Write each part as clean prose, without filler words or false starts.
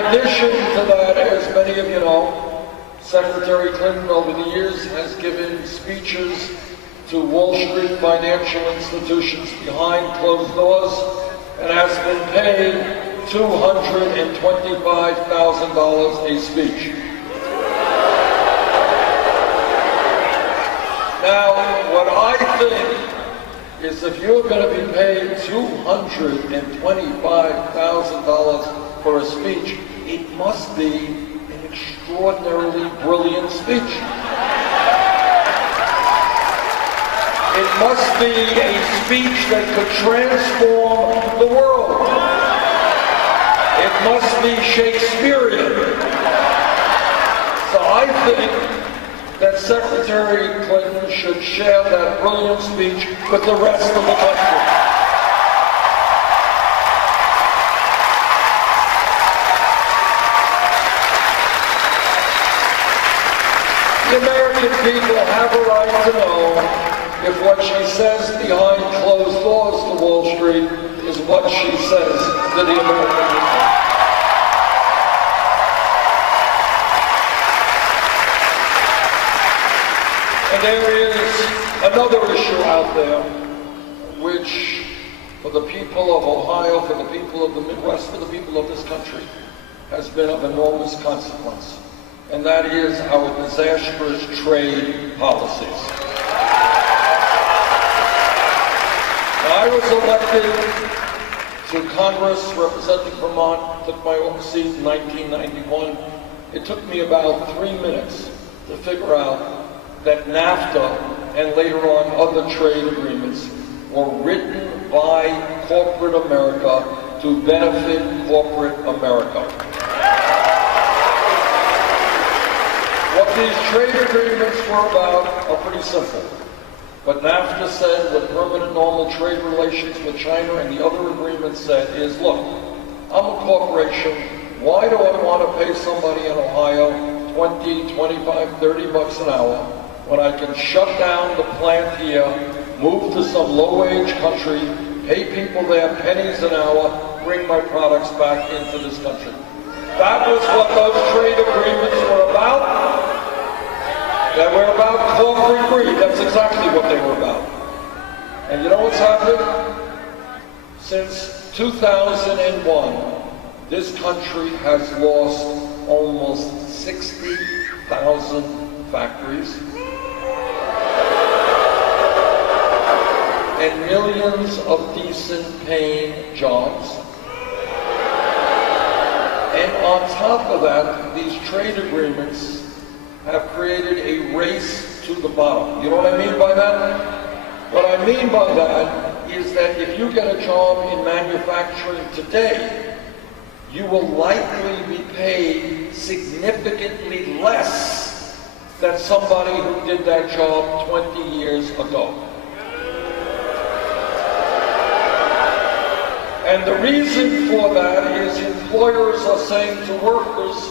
addition to that, as many of you know, Secretary Clinton over the years has given speeches to Wall Street financial institutions behind closed doors and has been paid $225,000 a speech. Now, what I think is if you're going to be paid $225,000 for a speech, it must be an extraordinarily brilliant speech. It must be a speech that could transform the world. It must be Shakespearean. So I think that Secretary Clinton should share that brilliant speech with the rest of the country. The American people have a right to know if what she says behind closed doors to Wall Street is what she says to the American people. And there is another issue out there which, for the people of Ohio, for the people of the Midwest, for the people of this country, has been of enormous consequence. And that is our disastrous trade policies. I was elected to Congress representing Vermont, took my own seat in 1991. It took me about 3 minutes to figure out that NAFTA and later on other trade agreements were written by corporate America to benefit corporate America. What these trade agreements were about are pretty simple. What NAFTA said, what permanent normal trade relations with China and the other agreements said is, look, I'm a corporation. Why do I want to pay somebody in Ohio 20, 25, 30 bucks an hour when I can shut down the plant here, move to some low-wage country, pay people there pennies an hour, bring my products back into this country? That was what those trade agreements were about. They were about corporate greed. That's exactly what they were about. And you know what's happened? Since 2001, this country has lost almost 60,000 factories and millions of decent paying jobs. And on top of that, these trade agreements have created a race to the bottom. You know what I mean by that? What I mean by that is that if you get a job in manufacturing today, you will likely be paid significantly less than somebody who did that job 20 years ago. And the reason for that is employers are saying to workers,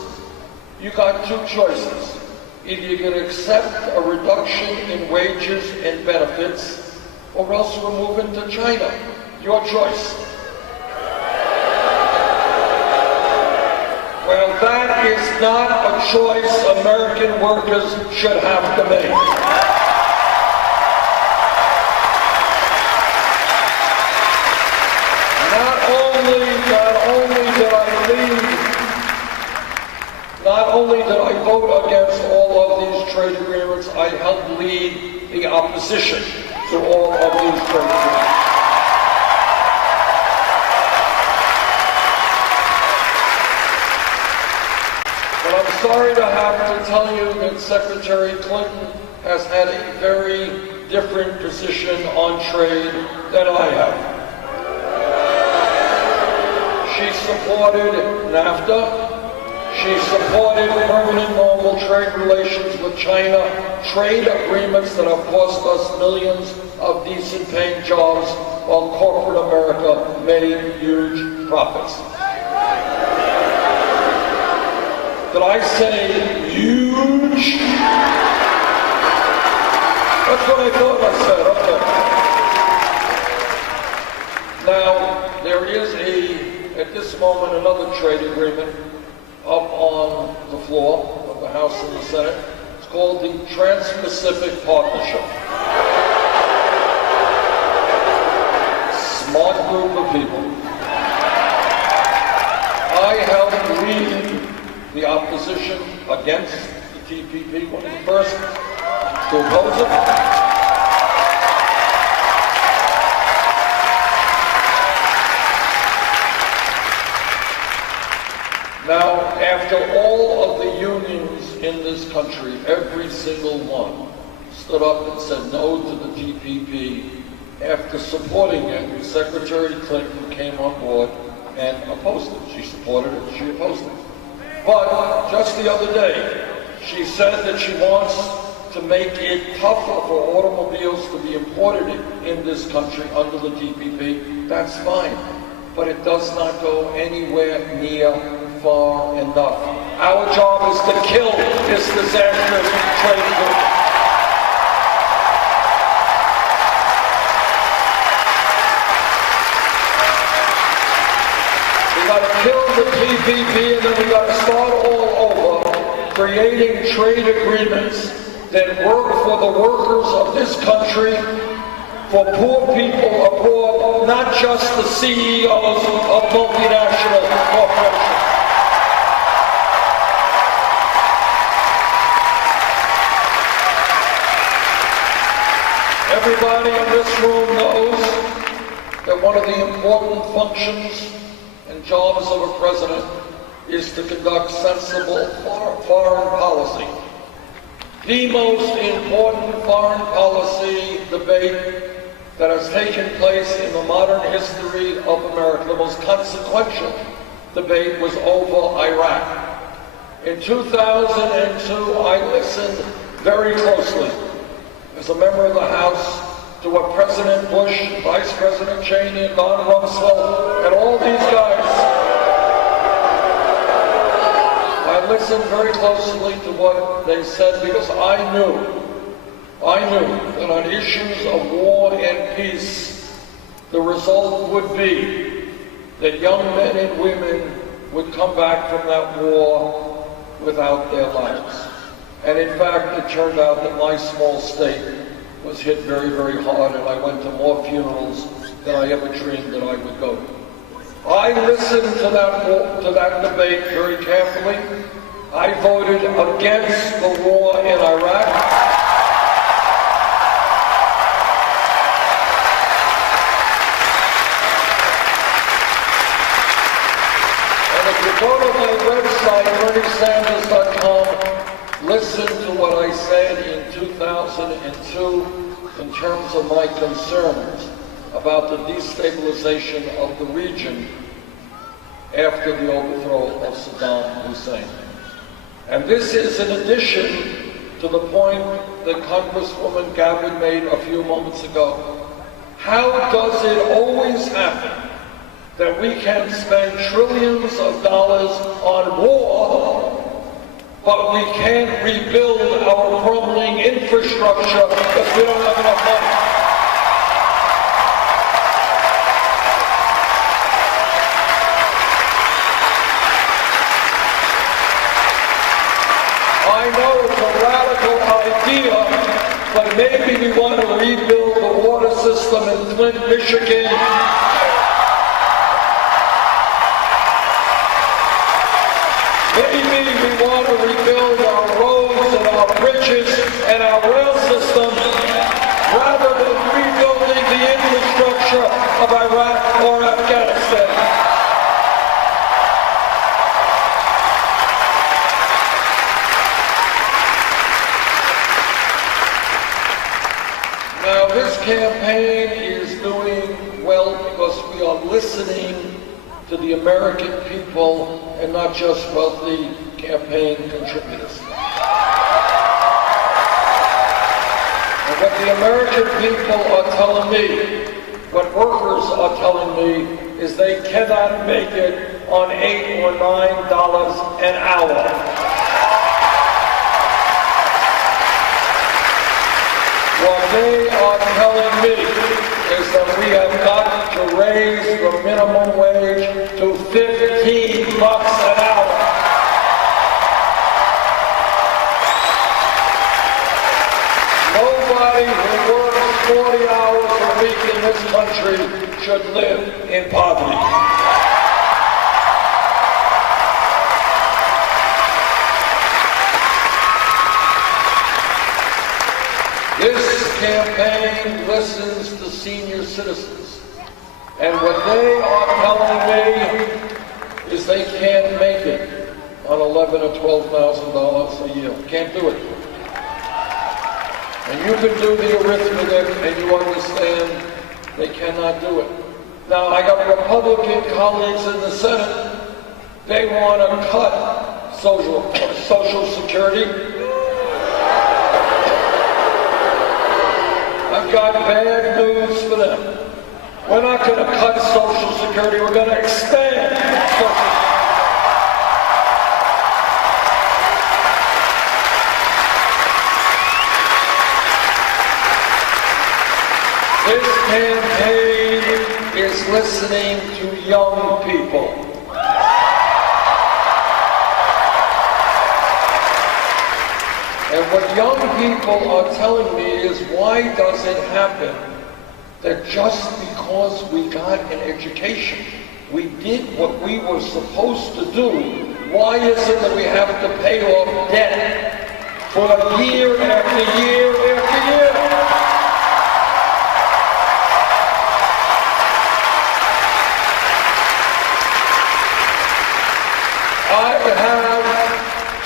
you got two choices. Either you're going to accept a reduction in wages and benefits, or else we're moving to China. Your choice. Well, that is not a choice American workers should have to make. Not only did I vote against all of these trade agreements, I helped lead the opposition to all of these trade agreements. But I'm sorry to have to tell you that Secretary Clinton has had a very different position on trade than I have. She supported NAFTA. She supported permanent normal trade relations with China, trade agreements that have cost us millions of decent paying jobs while corporate America made huge profits. Did I say huge? That's what I thought I said, okay. Now, there is at this moment, another trade agreement up on the floor of the House and the Senate. It's called the Trans-Pacific Partnership. Smart group of people. I helped lead the opposition against the TPP, one of the first to oppose it. Now, after all of the unions in this country, every single one stood up and said no to the TPP. After supporting it, Secretary Clinton came on board and opposed it. She supported it, she opposed it. But just the other day, she said that she wants to make it tougher for automobiles to be imported in this country under the TPP. That's fine, but it does not go anywhere near far enough. Our job is to kill this disastrous trade agreement. We got to kill the TPP, and then we got to start all over, creating trade agreements that work for the workers of this country, for poor people abroad, not just the CEOs of multinational corporations. Everybody in this room knows that one of the important functions and jobs of a president is to conduct sensible foreign policy. The most important foreign policy debate that has taken place in the modern history of America, the most consequential debate, was over Iraq. In 2002, I listened very closely as a member of the House to what President Bush, Vice President Cheney, and Don Rumsfeld, and all these guys, I listened very closely to what they said, because I knew that on issues of war and peace, the result would be that young men and women would come back from that war without their lives. And in fact, it turned out that my small state was hit very, very hard, and I went to more funerals than I ever dreamed that I would go to. I listened to that debate very carefully. I voted against the war in Iraq. And if you go to my website, BernieSanders.com, listen to what I said in 2002 in terms of my concerns about the destabilization of the region after the overthrow of Saddam Hussein. And this is in addition to the point that Congresswoman Gabbard made a few moments ago. How does it always happen that we can spend trillions of dollars on war, but we can't rebuild our crumbling infrastructure because we don't have enough money? I know it's a radical idea, but maybe we want to rebuild the water system in Flint, Michigan. Maybe we want to rebuild our roads and our bridges and our rail system rather than rebuilding the infrastructure of Iraq or Afghanistan. Now, this campaign is doing well because we are listening to the American people and not just wealthy campaign contributors. And what the American people are telling me, what workers are telling me, is they cannot make it on $8 or $9 an hour. What they are telling me is that we have got to raise the minimum wage to $15 an hour. country should live in poverty. This campaign listens to senior citizens, and what they are telling me is they can't make it on $11,000 or $12,000 a year. Can't do it. And you can do the arithmetic and you understand they cannot do it. Now, I got Republican colleagues in the Senate. They want to cut Social Security. I've got bad news for them. We're not going to cut Social Security. We're going to expand Social Security. This campaign is listening to young people. And what young people are telling me is, why does it happen that just because we got an education, we did what we were supposed to do, why is it that we have to pay off debt for year after year after year?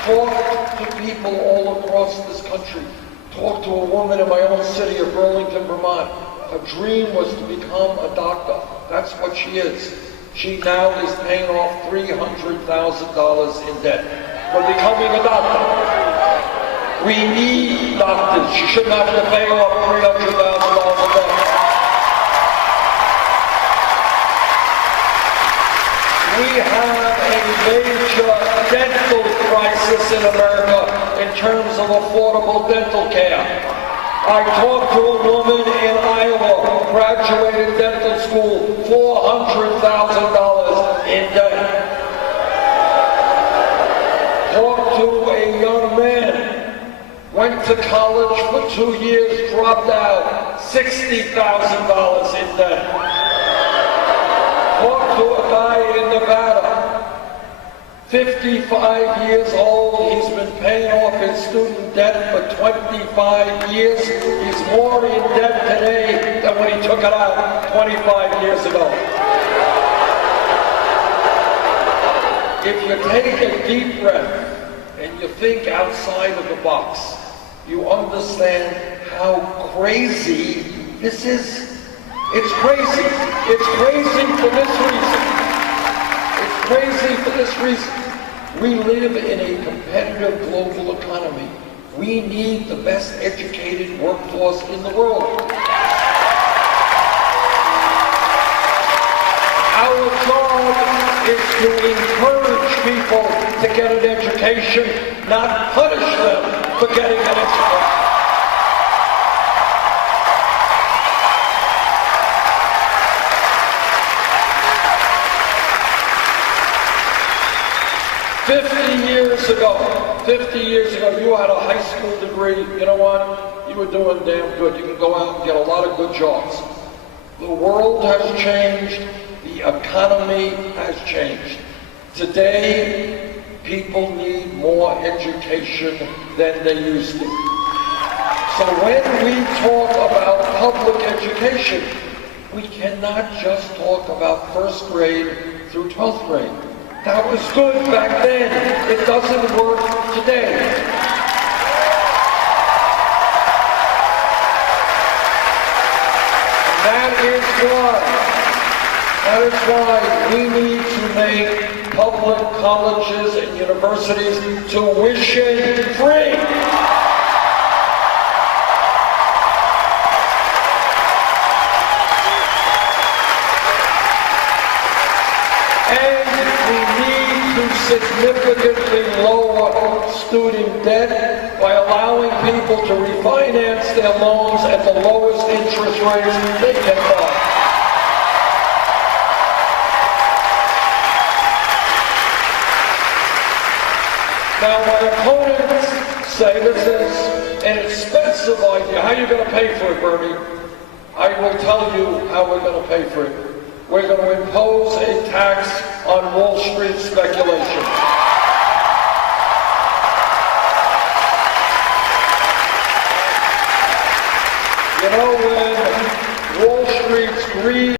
Talk to people all across this country. Talk to a woman in my own city of Burlington, Vermont. Her dream was to become a doctor. That's what she is. She now is paying off $300,000 in debt for becoming a doctor. We need doctors. She shouldn't have to pay off $300,000 in debt. We have a major dental crisis in America in terms of affordable dental care. I talked to a woman in Iowa, graduated dental school, $400,000 in debt. Talked to a young man, went to college for 2 years, dropped out, $60,000 in debt. Talked to a guy in Nevada, 55 years old, he's been paying off his student debt for 25 years. He's more in debt today than when he took it out 25 years ago. If you take a deep breath and you think outside of the box, you understand how crazy this is. It's crazy. It's crazy for this reason. It's crazy for this reason. We live in a competitive global economy. We need the best educated workforce in the world. Our job is to encourage people to get an education, not punish them for getting an education. 50 years ago, you had a high school degree. You know what? You were doing damn good. You can go out and get a lot of good jobs. The world has changed. The economy has changed. Today, people need more education than they used to. So when we talk about public education, we cannot just talk about first grade through 12th grade. That was good back then. It doesn't work today. That is why we need to make public colleges and universities tuition free. Significantly lower student debt by allowing people to refinance their loans at the lowest interest rates they can buy. Now, my opponents say this is an expensive idea. How are you going to pay for it, Bernie? I will tell you how we're going to pay for it. We're going to impose a tax on Wall Street speculation. You know, when Wall Street's greed